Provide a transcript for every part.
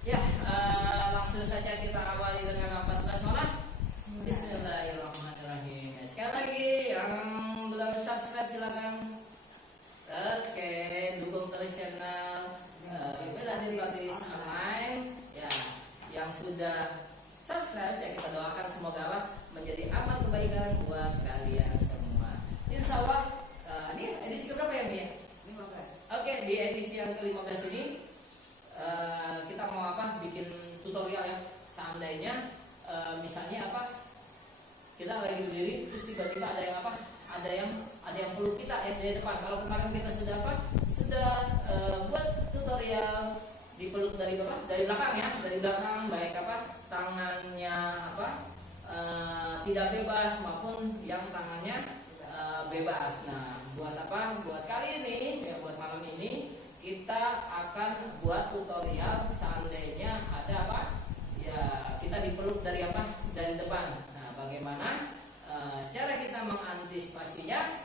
Ya, langsung saja kita awali dengan basmalah. Bismillahirrahmanirrahim. Sekali lagi yang belum subscribe silakan. Oke, dukung terus channel Beladir Gratis Online. Ya, yang sudah subscribe saya kita doakan semoga Allah menjadi amal kebaikan buat kalian semua. Insya Allah ini edisi keberapa ya, Mi? 15. Oke, di edisi yang ke-15 ini kita mau bikin tutorial ya. Seandainya misalnya kita lagi berdiri terus tiba-tiba ada yang peluk kita dari depan. Kalau kemarin kita sudah buat tutorial dipeluk dari belakang ya, dari belakang, baik tangannya tidak bebas maupun yang tangannya bebas. Nah, buat kali ini ya, buat malam ini kita akan buat tutorial seandainya ada ya kita dipeluk dari depan. Nah, bagaimana cara kita mengantisipasinya?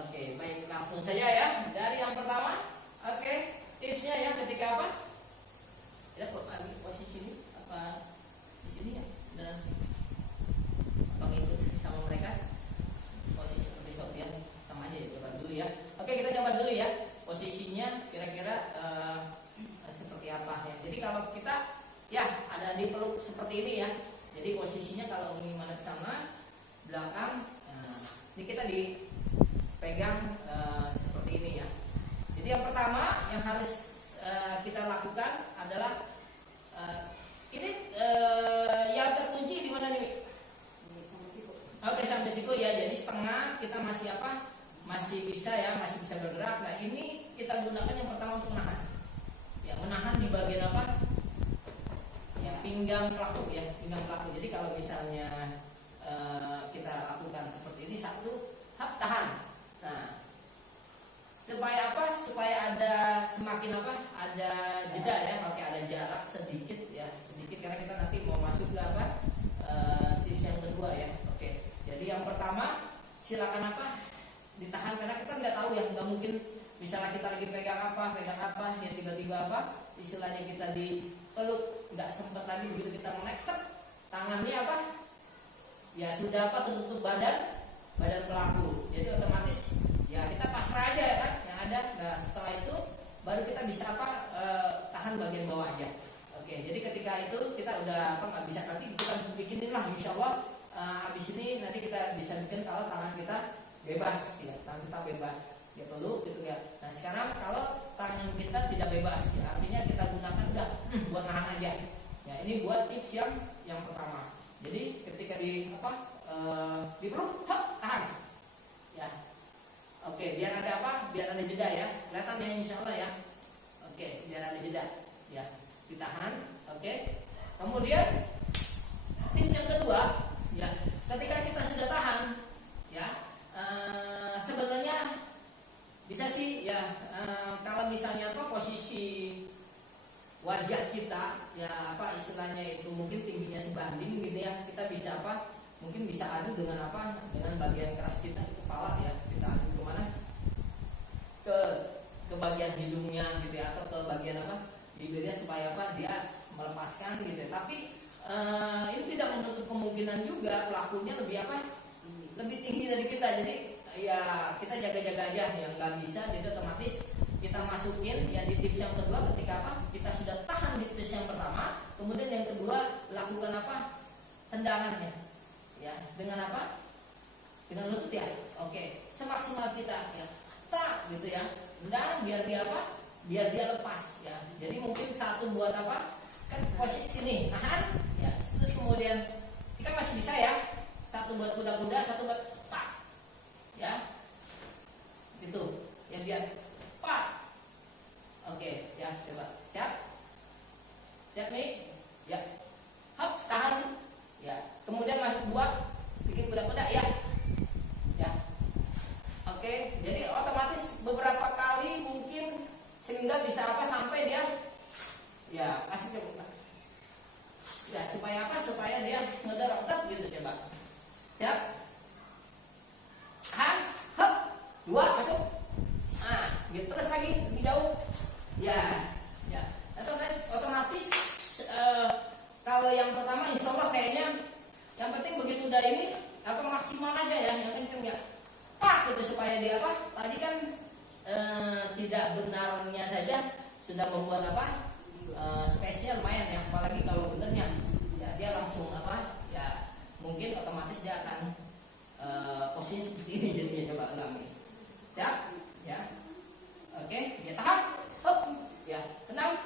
Oke, baik, langsung saja ya. Dari yang pertama, oke, tipsnya ya ketika kita posisi ini di sini ya, dan ngikut sama mereka posisi seperti Sofian sama aja ya, coba dulu ya. Oke, kita coba dulu ya posisinya kira-kira seperti apa ya. Jadi kalau kita ya ada dipeluk seperti ini ya, jadi posisinya kalau ingin menghadap sana belakang, ini kita dipegang seperti ini ya. Jadi yang pertama yang harus kita lakukan adalah ini yang terkunci di mana nih? Oke, sampai siku ya. Jadi setengah kita masih bisa bergerak. Nah, ini kita gunakan yang pertama untuk menahan. Ya, menahan di bagian ya, pinggang pelaku ya, pinggang pelaku. Jadi kalau misalnya kita lakukan seperti ini, satu, tahan. Nah, supaya ada semakin ada jeda ya, pakai ada jarak sedikit karena kita nanti mau masuk ke tips yang kedua ya. Oke, jadi yang pertama silakan ditahan, karena kita nggak tahu ya, nggak mungkin misalnya kita lagi pegang ya tiba-tiba istilahnya kita dipeluk, nggak sempat lagi begitu kita menaik tangannya ya sudah tertutup badan pelaku, jadi otomatis ya kita pasrah aja ya kan yang ada. Nah, setelah itu baru kita bisa tahan bagian bawah aja. Oke, jadi ketika itu kita udah nggak bisa, nanti kita bikinin lah insya Allah. Habis ini nanti kita bisa bikin kalau tangan kita bebas ya, tangan kita bebas ya, peluk gitu ya. Nah, sekarang kalau tangan kita tidak bebas ya, artinya kita gunakan udah buat nahan aja ya. Ini buat tips yang pertama. Jadi ketika dipeluk, tahan ya. Oke, biar ada jeda ya, kelihatan ya insya Allah ya. Oke, biar ada jeda ya, ditahan. Oke, kemudian tips yang kedua ya, ketika kita sudah tahan ya, sebenarnya bisa sih ya, kalau misalnya posisi wajah kita ya istilahnya itu mungkin tingginya sebanding gitu ya, kita bisa mungkin bisa adu dengan dengan bagian keras kita, kepala ya, kita adu kemana, ke bagian hidungnya gitu ya, atau ke bagian bibirnya supaya dia melepaskan gitu ya. Tapi ini tidak menutup kemungkinan juga pelakunya lebih tinggi dari kita. Jadi ya kita jaga-jaga aja, yang nggak bisa jadi otomatis kita masukin ya di tips yang kedua. Ketika kita sudah tahan di tips yang pertama, kemudian yang kedua lakukan tendangannya ya, dengan dengan lutut ya. Oke, semaksimal kita ya, tak gitu ya, dan biar dia lepas ya. Jadi mungkin satu buat kan posisi sini tahan ya, terus kemudian kita masih bisa ya, satu buat kuda-kuda, satu buat ya, gitu yang dia Oke ya, coba siap nih ya, tahan ya, kemudian masuk buat bikin kuda-kuda ya. Oke, jadi otomatis beberapa kali mungkin sehingga bisa sampai dia ya kasih coba ya, supaya dia ngedorong gitu. Coba siap, tahan, dua, masuk, gitu terus lagi lebih jauh ya. Otomatis yang pertama insya Allah kayaknya yang penting begitu udah ini maksimal aja ya, yang kenceng ya, pak gitu, supaya dia tadi kan tidak benarnya saja sudah membuat spesial lumayan ya, apalagi kalau benernya ya dia langsung ya mungkin otomatis dia akan posisi seperti ini jadinya. Coba ulangi, siap ya, oke, dia tahan, hop ya, tenang,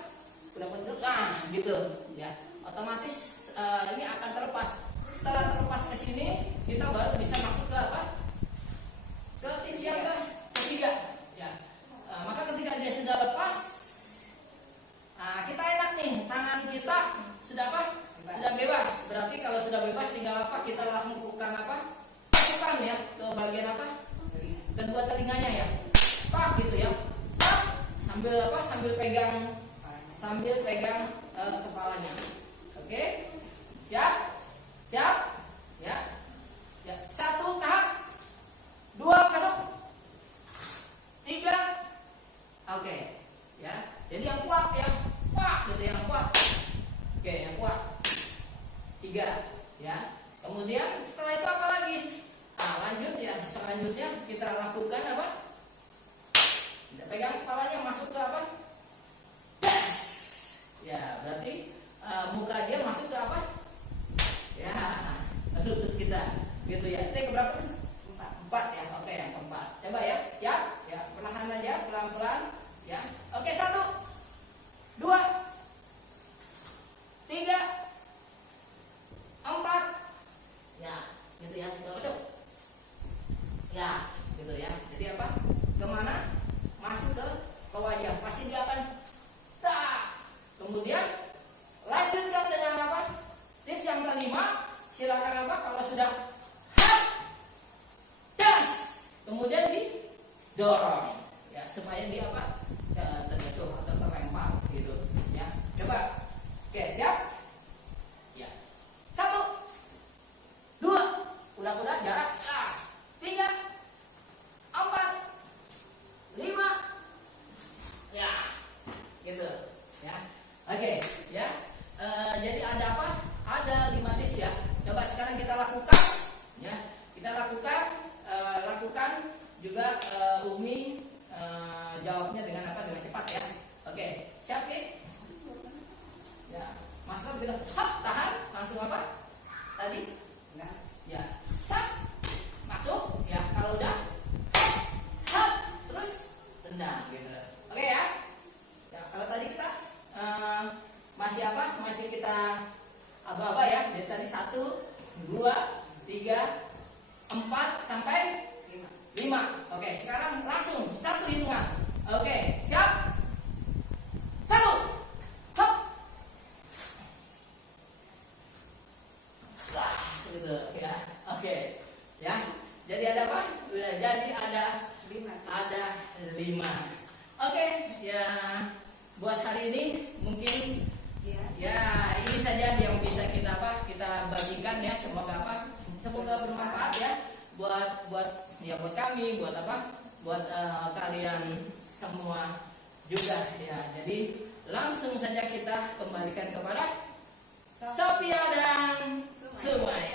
udah bener, nah gitu ya, otomatis ini akan terlepas. Setelah terlepas ke sini kita baru bisa masuk ke ke tips yang ketiga ya. Maka ketika dia sudah lepas, kita enak nih, tangan kita sudah sudah bebas. Berarti kalau sudah bebas tinggal kita lakukan lakukan ya ke bagian kedua telinganya ya, gitu ya, sambil pegang kepalanya. Oke, siap ya, ya, 1 tahap, 2 masuk, 3, oke ya, jadi yang kuat ya, gitu, yang kuat, oke, yang kuat, 3 ya. Kemudian setelah itu apa lagi? Lanjut ya, selanjutnya kita lakukan pegang kepalanya masuk ke tes ya, berarti muka dia masuk ke ya, lutut kita gitu ya. Itu keberapa? 4 ya. Oke, yang keempat. Coba ya, siap ya, perlahan aja, pelan-pelan ya. Oke, 1, 2, 3, 4 ya, gitu ya. Coba ya, gitu ya. Jadi kemana? Masuk ke wajah, pasti dia akan kemudian lanjutkan dengan tips yang kelima. Silakan kalau sudah das, kemudian didorong ya, supaya dia terjatuh atau terlempar gitu ya. Coba, oke, siap ya, 1, 2, udah jarak, 3, 4, 5 ya, gitu ya. Oke ya, jadi ada 5 tips ya. Coba sekarang kita lakukan ya, lakukan juga. Umi jawabnya dengan dengan cepat ya. Oke, siap ya, Mas Rob bilang tahan, langsung tadi ya, masuk ya, kalau udah terus tendang gitu. Oke ya, kalau tadi kita masih kita aba-aba ya, dari tadi 1, 2, 3, 4 sampai 5. Oke, sekarang langsung 1 hitungan. Oke, siap, 1, hop, gitu ya. Oke ya, jadi ada jadi ada 5. Oke ya, buat hari ini mungkin ya ini saja yang bisa kita bagikan ya. Semoga bermanfaat ya buat kami, buat kalian semua juga ya. Jadi langsung saja kita kembalikan kepada Sophia dan Sumaya.